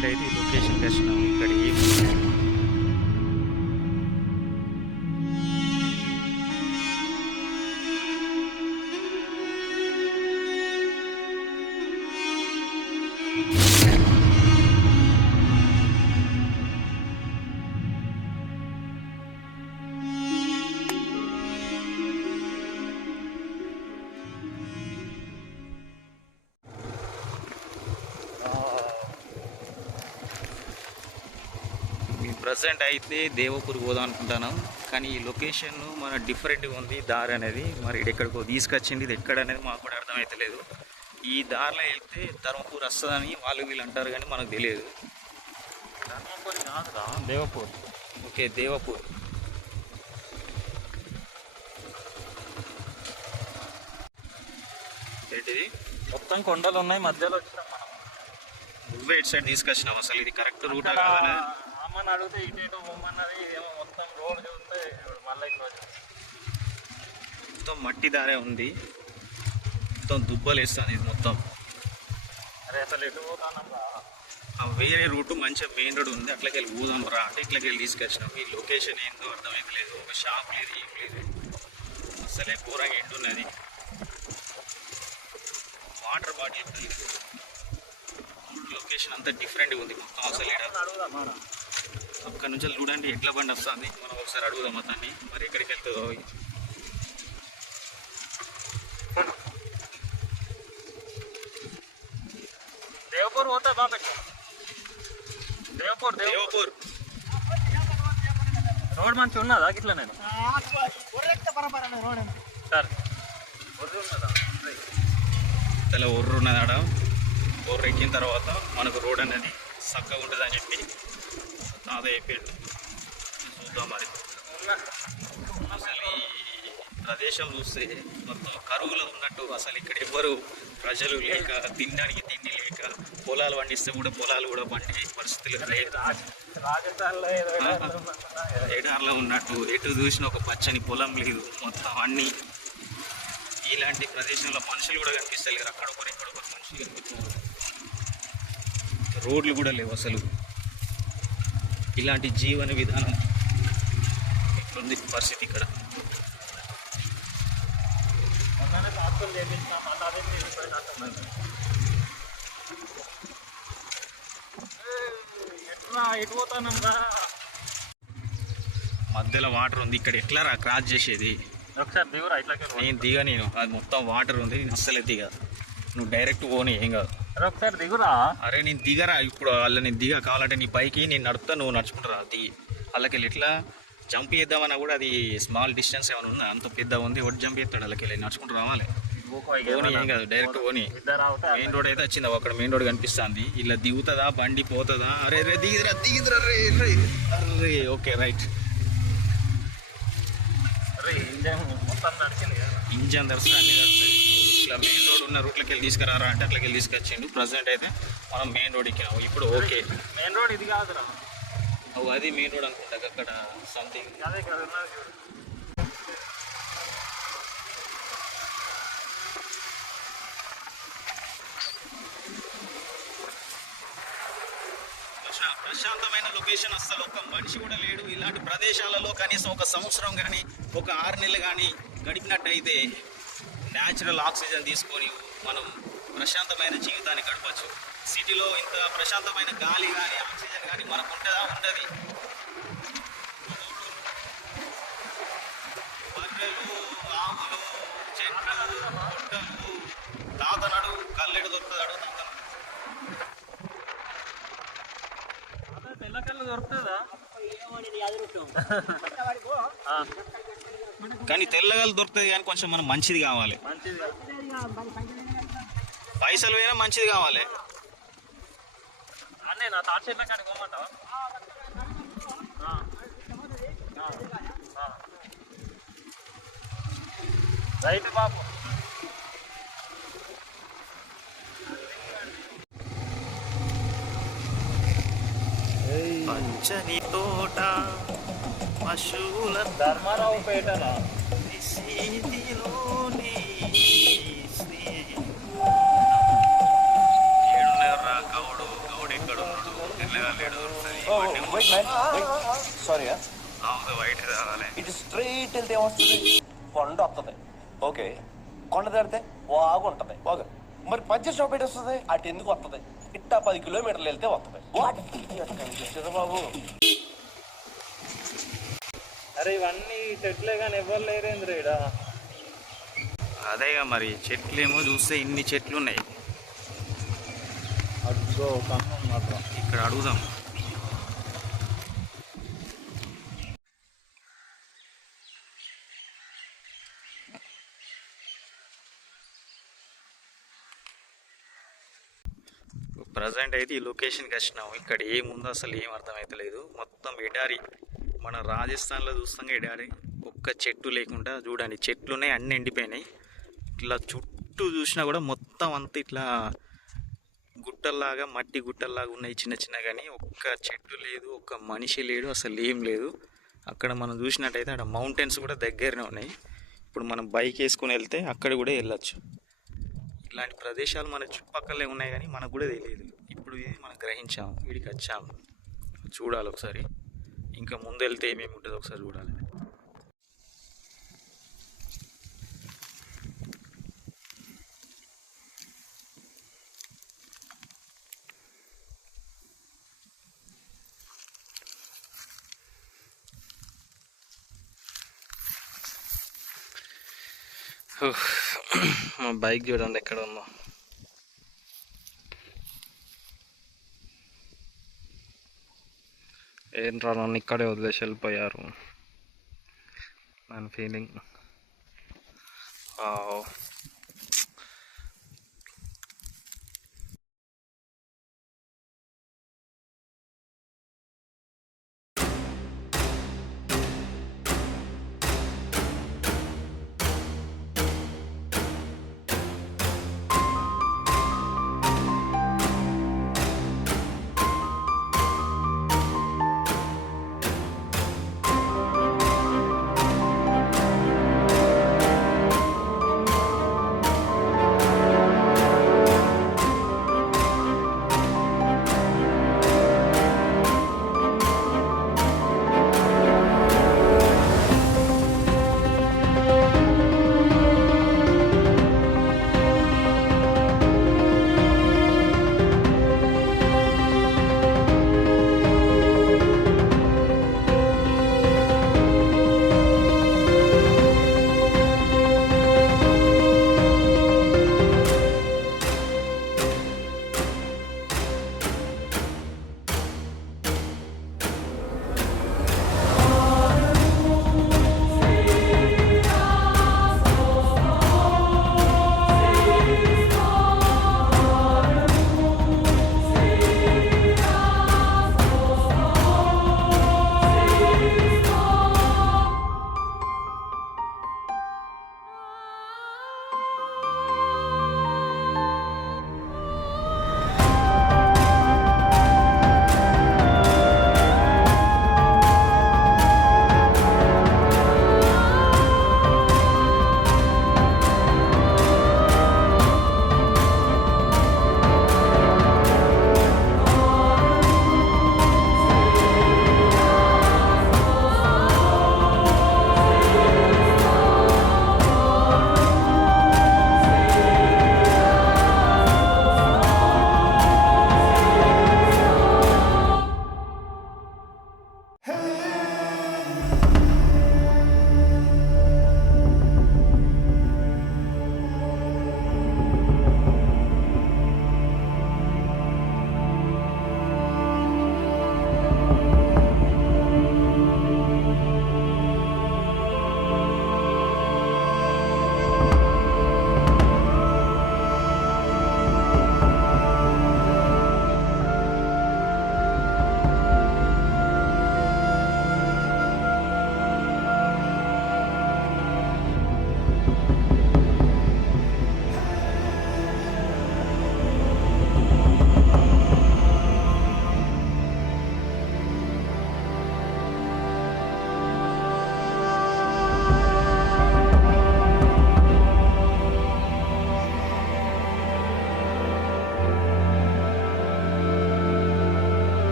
Present అయితే ఈ లొకేషన్కి వచ్చినాము. ఇక్కడ ఏం ప్రజెంట్ అయితే దేవపూర్ పోదాం అనుకుంటున్నాం. కానీ ఈ లొకేషన్ మన డిఫరెంట్గా ఉంది. దారి అనేది మరి ఎక్కడికో తీసుకొచ్చింది. ఇది ఎక్కడ అనేది మాకు కూడా అర్థమవుతలేదు. ఈ దారిలో వెళ్తే ధర్మపూర్ వస్తుందని వాళ్ళు వీళ్ళు అంటారు, కానీ మనకు తెలియదు. ధర్మపూర్ కాదురా, దేవపూర్. ఓకే, దేవపూర్. ఏంటిది? మొత్తం కొండలు ఉన్నాయి, మధ్యలో వచ్చినాం మనం. నువ్వే ఇటు సైడ్ తీసుకొచ్చినావు. అసలు ఇది కరెక్ట్ రూటా కాదని అమ్మని అడిగితే ఇటు బొమ్మన్నది. ఏమో మొత్తం రోడ్ చూస్తే మళ్ళీ మొత్తం మట్టి దారే ఉంది. మొత్తం దుబ్బలు వేస్తుంది ఇది మొత్తం. అరే అసలు ఎటు పోతాను? వేరే రూటు మంచిగా మెయిన్ రోడ్ ఉంది, అట్లకి వెళ్ళి పోదాం రా అంటే ఇట్లకి వెళ్ళి తీసుకొచ్చినాం. ఈ లొకేషన్ ఏందో అర్థమైతలేదు. ఒక షాప్ లేదు, ఏం లేదు. అసలే ఘోరంగా ఎండున్నది. వాటర్ బాటిల్ లొకేషన్ అంతా డిఫరెంట్గా ఉంది మొత్తం. అసలు అక్కడ నుంచి చూడండి ఎట్ల బండి వస్తుంది. మనం ఒకసారి అడుగుదాం అతన్ని, మరి ఎక్కడికి వెళ్తుందో. దేవపూర్ పోతా బాబు. దేవపూర్ దేవపూర్ రోడ్ మంచిగా ఉన్నదా? ఇట్లా నేను సార్ తెల్ల ఒర్రు ఉన్నది ఆడ. ఒర్రు ఎక్కిన తర్వాత మనకు రోడ్ అనేది చక్కగా ఉంటుంది అని చెప్పి తాత అయిపోయాడు. చూద్దాం మరి. అసలు ఈ ప్రదేశం చూస్తే మొత్తం కరువులో ఉన్నట్టు. అసలు ఇక్కడ ఎవ్వరు ప్రజలు లేక, తినడానికి తిండి లేక, పొలాలు పండిస్తే కూడా పొలాలు కూడా పండే పరిస్థితులు లేదు. ఎడార్లో ఉన్నట్టు, ఎటు చూసిన ఒక పచ్చని పొలం లేదు. మొత్తం అన్నీ ఇలాంటి ప్రదేశంలో మనుషులు కూడా కనిపిస్తలేరు. అక్కడొకరు ఇక్కడొకరు మనుషులు కనిపిస్తున్నారు. రోడ్లు కూడా లేవు అసలు. ఇలాంటి జీవన విధానం ఇట్లుంది పరిస్థితి ఇక్కడ. ఎటు పోతానమ్మా? మధ్యలో వాటర్ ఉంది. ఇక్కడ ఎట్లా రా క్రాస్ చేసేది? ఒకసారి దిగురా. నేను దిగ, నేను అది మొత్తం వాటర్ ఉంది. నేను అస్సలే దిగ. నువ్వు డైరెక్ట్ పోనీ, ఏం కాదు. ఒకసారి దిగురా. అరే నేను దిగరా ఇప్పుడు. వాళ్ళ నేను దిగ. కావాలంటే నీ పైకి నేను నడుపుతా, నువ్వు నడుచుకుంటారా దిగి. వాళ్ళకెళ్ళి ఎట్లా జంప్ చేద్దామన్నా కూడా అది స్మాల్ డిస్టెన్స్ ఏమైనా ఉందా? అంత పెద్ద ఉంది. ఒకటి జంప్ చేస్తాడు. వాళ్ళకెళ్ళి నడుచుకుంటూ రావాలి. పోనీ, ఏం కాదు. డైరెక్ట్ పోనీ. మెయిన్ రోడ్ అయితే వచ్చింది. అక్కడ మెయిన్ రోడ్ కనిపిస్తుంది. ఇలా దిగుతుందా బండి, పోతుందా? అరే రే దిగిదిరా దిగిదిరా రే రే. అరే ఓకే రైట్. అరే ఇంజన్ మొత్తం నడిచింది కదా. ఇంజన్ దర్శనం అన్నీ నడుస్తాయి. ఇట్లా మెయిన్ రోడ్ ఉన్న రూట్లకి వెళ్ళి తీసుకురారా అంటే అట్లకి వెళ్ళి తీసుకొచ్చిండు. ప్రజెంట్ అయితే మనం మెయిన్ రోడ్ ఎక్కినాము. ఇప్పుడు ఓకే. మెయిన్ రోడ్ ఇది కాదురా. అది మెయిన్ రోడ్ అనుకుంటా. అక్కడ సంథింగ్ అదే కదా ఉన్నది. ప్రశాంతమైన లొకేషన్. అస్సలు ఒక మనిషి కూడా లేడు. ఇలాంటి ప్రదేశాలలో కనీసం ఒక సంవత్సరం కానీ, ఒక 6 నెలలు కానీ గడిపినట్టయితే న్యాచురల్ ఆక్సిజన్ తీసుకొని మనం ప్రశాంతమైన జీవితాన్ని గడపచ్చు. సిటీలో ఇంత ప్రశాంతమైన గాలి కానీ, ఆక్సిజన్ కానీ మనకు ఉంటుందా? ఉండదు. బర్రెలు, ఆవులు, చెట్లు, గుట్టలు, తాతనాడు కల్లెడు దొరుకుతాడు. తెల్లకల్లు దొరుకుతుందా? కానీ తెల్లగల్లు దొరుకుతుంది, కానీ కొంచెం మనం మంచిది కావాలి. పైసలు అయినా మంచిది కావాలి. అన్నీ నా తాట చెట్ల కానీ పోమంటావా? రైట్ బాబు. పంచని తోట పశువుల ధర్మారావు పేటనా ఏడున్నర గౌడు ఎక్కడున్నాడు? ఇటు స్ట్రైట్ వెళ్తే ఏమొస్తుంది? కొండ వస్తుంది. ఓకే, కొండ దాడితే వాగు ఉంటుంది. ఓకే, మరి పంచర్ షాప్ ఎటు వస్తుంది? అటు ఎందుకు వస్తుంది? ఇట్టా 10 కిలోమీటర్లు వెళ్తే వస్తుంది. బాబు అరే ఇవన్నీ చెట్లే కానీ ఎవరు లేరేంద్ర ఇక్కడ. అదేగా మరి, చెట్లేమో చూస్తే ఇన్ని చెట్లు ఉన్నాయి. అడుగుతో మాత్రం ఇక్కడ అడుగుదాం. ప్రజెంట్ అయితే ఈ లొకేషన్కి వచ్చినాము. ఇక్కడ ఏముందో అసలు ఏం అర్థమవుతలేదు. మొత్తం ఎడారి. మన రాజస్థాన్లో చూస్తాం ఎడారి, ఒక్క చెట్టు లేకుండా. చూడండి, చెట్లున్నాయి, అన్నీ ఎండిపోయినాయి. ఇట్లా చుట్టూ చూసినా కూడా మొత్తం అంతా ఇట్లా గుట్టల్లాగా, మట్టి గుట్టల్లాగా ఉన్నాయి చిన్న చిన్న. కానీ ఒక్క చెట్టు లేదు, ఒక్క మనిషి లేడు, అసలు ఏం లేదు. అక్కడ మనం చూసినట్టయితే అక్కడ మౌంటైన్స్ కూడా దగ్గరనే ఉన్నాయి. ఇప్పుడు మనం బైక్ వేసుకొని వెళ్తే అక్కడ కూడా వెళ్ళచ్చు. ఇలాంటి ప్రదేశాలు మన చుట్టుపక్కలే ఉన్నాయి కానీ మనకు కూడా తెలియదు. ఇప్పుడు ఇది మనం గ్రహించాము, వీడికి వచ్చాము. చూడాలి ఒకసారి, ఇంకా ముందు వెళ్తే ఏమేమి ఉంటుందో ఒకసారి చూడాలి. మా బైక్ చూడండి ఎక్కడ ఉందో. ఏంట్రా నన్ను ఇక్కడే వదిలేసి వెళ్ళిపోయారు. నా ఫీలింగ్.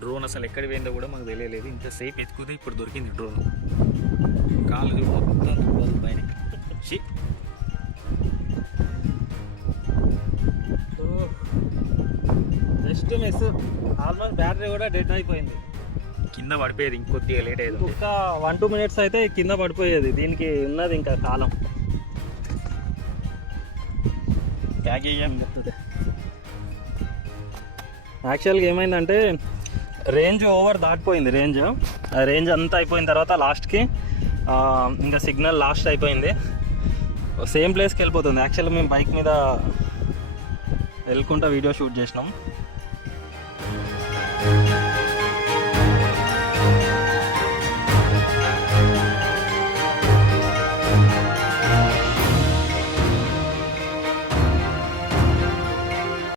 డ్రోన్ అసలు ఎక్కడ పోయిందో కూడా మాకు తెలియలేదు. ఇంతసేపు ఎత్తుకుతే ఇప్పుడు దొరికింది డ్రోన్. కాలు మొత్తం పైన జస్ట్ మిస్. ఆల్మోస్ట్ బ్యాటరీ కూడా డెడ్ అయిపోయింది. కింద పడిపోయేది ఇంకొద్దిగా లేట్ అయ్యేది. ఒక 1-2 minutes అయితే కింద పడిపోయేది. దీనికి ఉన్నది ఇంకా కాలం. యాక్చువల్గా ఏమైందంటే రేంజ్ ఓవర్ దాటిపోయింది. ఆ రేంజ్ అంతా అయిపోయిన తర్వాత లాస్ట్కి ఇంకా సిగ్నల్ లాస్ట్ అయిపోయింది. సేమ్ ప్లేస్కి వెళ్ళిపోతుంది. యాక్చువల్గా మేము బైక్ మీద వెళ్ళుకుంటా వీడియో షూట్ చేసినాం.